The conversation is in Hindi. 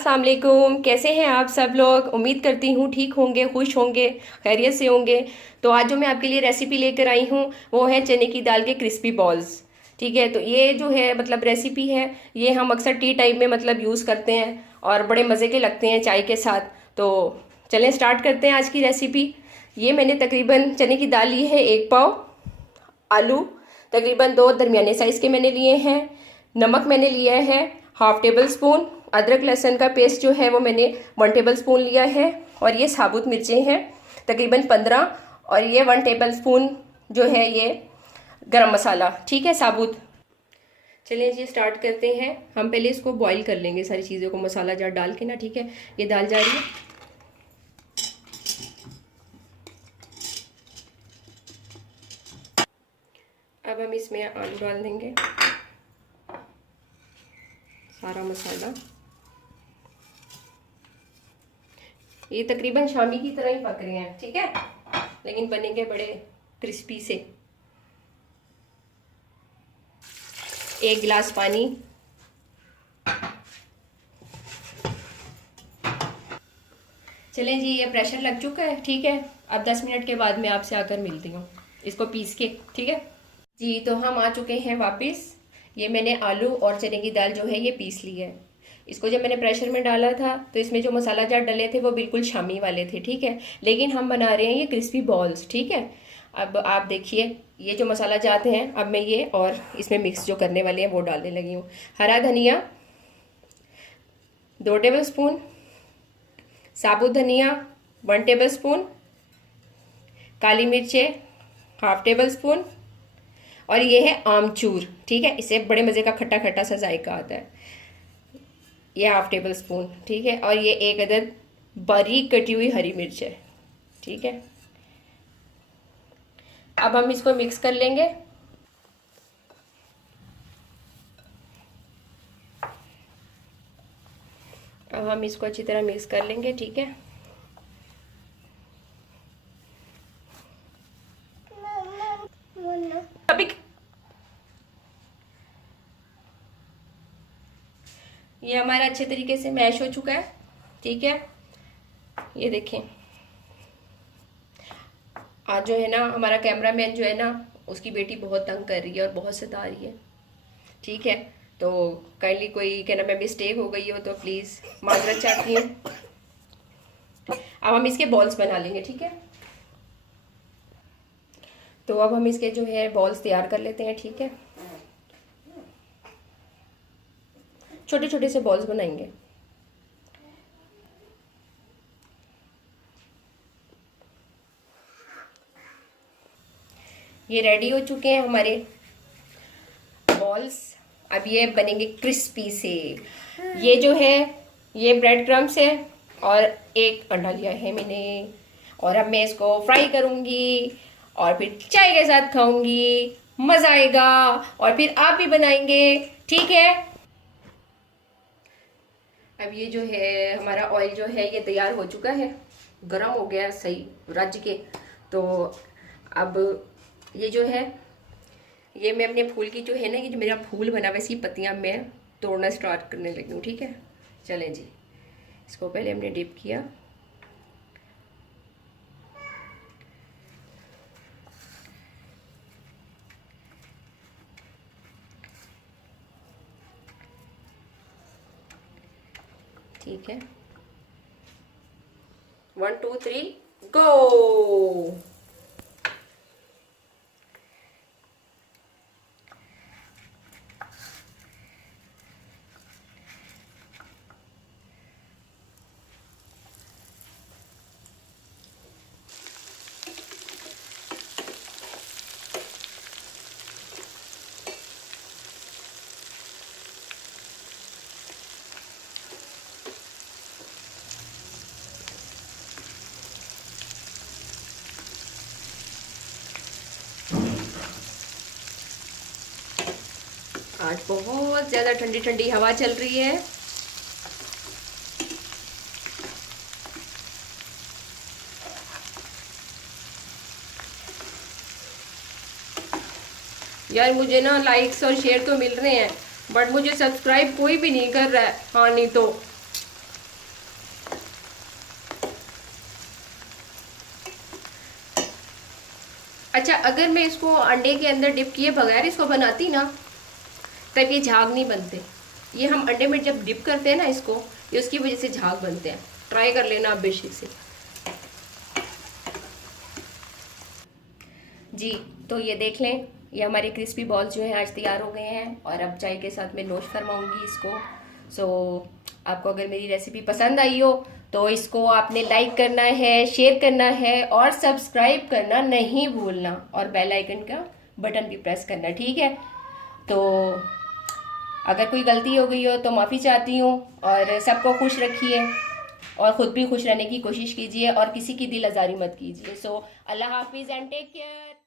अस्सलाम वालेकुम। कैसे हैं आप सब लोग? उम्मीद करती हूँ ठीक होंगे, खुश होंगे, खैरियत से होंगे। तो आज जो मैं आपके लिए रेसिपी लेकर आई हूँ वो है चने की दाल के क्रिस्पी बॉल्स। ठीक है, तो ये जो है मतलब रेसिपी है, ये हम अक्सर टी टाइम में मतलब यूज़ करते हैं और बड़े मज़े के लगते हैं चाय के साथ। तो चलें स्टार्ट करते हैं आज की रेसिपी। ये मैंने तकरीबन चने की दाल ली है 1 पाव, आलू तकरीबन 2 दरमियाने साइज़ के मैंने लिए हैं, नमक मैंने लिया है 1/2 टेबल स्पून, अदरक लहसुन का पेस्ट जो है वो मैंने 1 टेबल स्पून लिया है, और ये साबुत मिर्चें हैं तकरीबन 15, और ये 1 टेबल स्पून जो है ये गरम मसाला, ठीक है, साबुत। चलिए जी स्टार्ट करते हैं। हम पहले इसको बॉईल कर लेंगे सारी चीज़ों को मसाला जार डाल के ना, ठीक है। ये दाल जा रही है। अब हम इसमें आलू डाल देंगे, सारा मसाला। ये तकरीबन शामी की तरह ही पक रहे हैं, ठीक है, लेकिन बनेंगे बड़े क्रिस्पी से। 1 गिलास पानी, चलें जी ये प्रेशर लग चुका है, ठीक है। अब 10 मिनट के बाद मैं आपसे आकर मिलती हूँ इसको पीस के, ठीक है जी। तो हम आ चुके हैं वापस। ये मैंने आलू और चने की दाल जो है ये पीस ली है। इसको जब मैंने प्रेशर में डाला था तो इसमें जो मसाला जार डले थे वो बिल्कुल शामी वाले थे, ठीक है, लेकिन हम बना रहे हैं ये क्रिस्पी बॉल्स, ठीक है। अब आप देखिए ये जो मसाला जाते हैं, अब मैं ये और इसमें मिक्स जो करने वाले हैं वो डालने लगी हूँ। हरा धनिया 2 टेबल स्पून, साबुत धनिया 1 टेबल स्पून, काली मिर्चें 1/2 टेबल स्पून, और ये है आमचूर, ठीक है, इससे बड़े मज़े का खट्टा खट्टा सा जायका आता है। ये 1/2 टेबल स्पून, ठीक है, और ये 1 अदद बारीक कटी हुई हरी मिर्च है, ठीक है। अब हम इसको मिक्स कर लेंगे। अब हम इसको अच्छी तरह मिक्स कर लेंगे, ठीक है। अभी ये हमारा अच्छे तरीके से मैश हो चुका है, ठीक है। ये देखें, आज जो है ना हमारा कैमरामैन जो है ना उसकी बेटी बहुत तंग कर रही है और बहुत सता रही है, ठीक है। तो काइंडली कोई कहना मैं मिस्टेक हो गई हो तो प्लीज़ माजरत चाहती हूँ। अब हम इसके बॉल्स बना लेंगे, ठीक है। तो अब हम इसके जो है बॉल्स तैयार कर लेते हैं, ठीक है। छोटे छोटे से बॉल्स बनाएंगे। ये रेडी हो चुके हैं हमारे बॉल्स। अब ये बनेंगे क्रिस्पी से। ये जो है ये ब्रेड क्रम्स है और 1 अंडा लिया है मैंने, और अब मैं इसको फ्राई करूंगी और फिर चाय के साथ खाऊंगी, मज़ा आएगा, और फिर आप भी बनाएंगे, ठीक है। अब ये जो है हमारा ऑयल जो है ये तैयार हो चुका है, गरम हो गया सही रज के। तो अब ये जो है ये मैं अपने फूल की जो है ना, ये जो मेरा फूल बना वैसी पत्तियां मैं तोड़ना स्टार्ट करने लगी हूँ, ठीक है। चलें जी, इसको पहले हमने डिप किया, ठीक है। 1 2 3 गो। आज बहुत ज़्यादा ठंडी ठंडी हवा चल रही है। यार मुझे ना लाइक्स और शेयर तो मिल रहे हैं, बट मुझे सब्सक्राइब कोई भी नहीं कर रहा है। हाँ नहीं तो अच्छा, अगर मैं इसको अंडे के अंदर डिप किए बगैर इसको बनाती ना, तब ये झाग नहीं बनते। ये हम अंडे में जब डिप करते हैं ना इसको, ये उसकी वजह से झाग बनते हैं। ट्राई कर लेना आप बेशक से। जी, तो ये देख लें, ये हमारे क्रिस्पी बॉल्स जो हैं आज तैयार हो गए हैं और अब चाय के साथ मैं नोश फरमाऊंगी इसको। सो आपको अगर मेरी रेसिपी पसंद आई हो तो इसको आपने लाइक करना है, शेयर करना है और सब्सक्राइब करना नहीं भूलना, और बेल आइकन का बटन भी प्रेस करना, ठीक है। तो अगर कोई गलती हो गई हो तो माफ़ी चाहती हूँ, और सबको खुश रखिए और ख़ुद भी खुश रहने की कोशिश कीजिए और किसी की दिल आज़ारी मत कीजिए। सो अल्लाह हाफिज़ एंड टेक केयर।